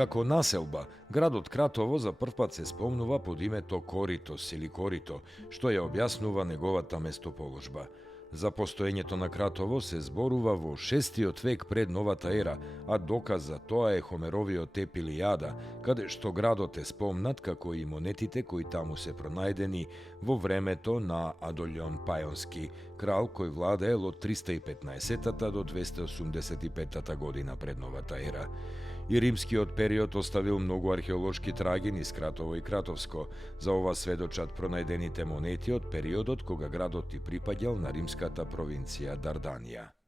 Како населба, градот Кратово за првпат се спомнува под името Коритос или Корито, што ја објаснува неговата местоположба. За постоењето на Кратово се зборува во 6 век пред новата ера, а доказ за тоа е Хомеровиот еп Илијада, каде што градот е спомнат како и монетите кои таму се пронајдени во времето на Адолјон Пајонски, крал кој владеел од 315 до 285 година пред новата ера. И римскиот период оставил многу археолошки траги низ Кратово и Кратовско. За ова сведочат пронајдените монети од периодот кога градот и припаѓал на римската провинција Дарданија.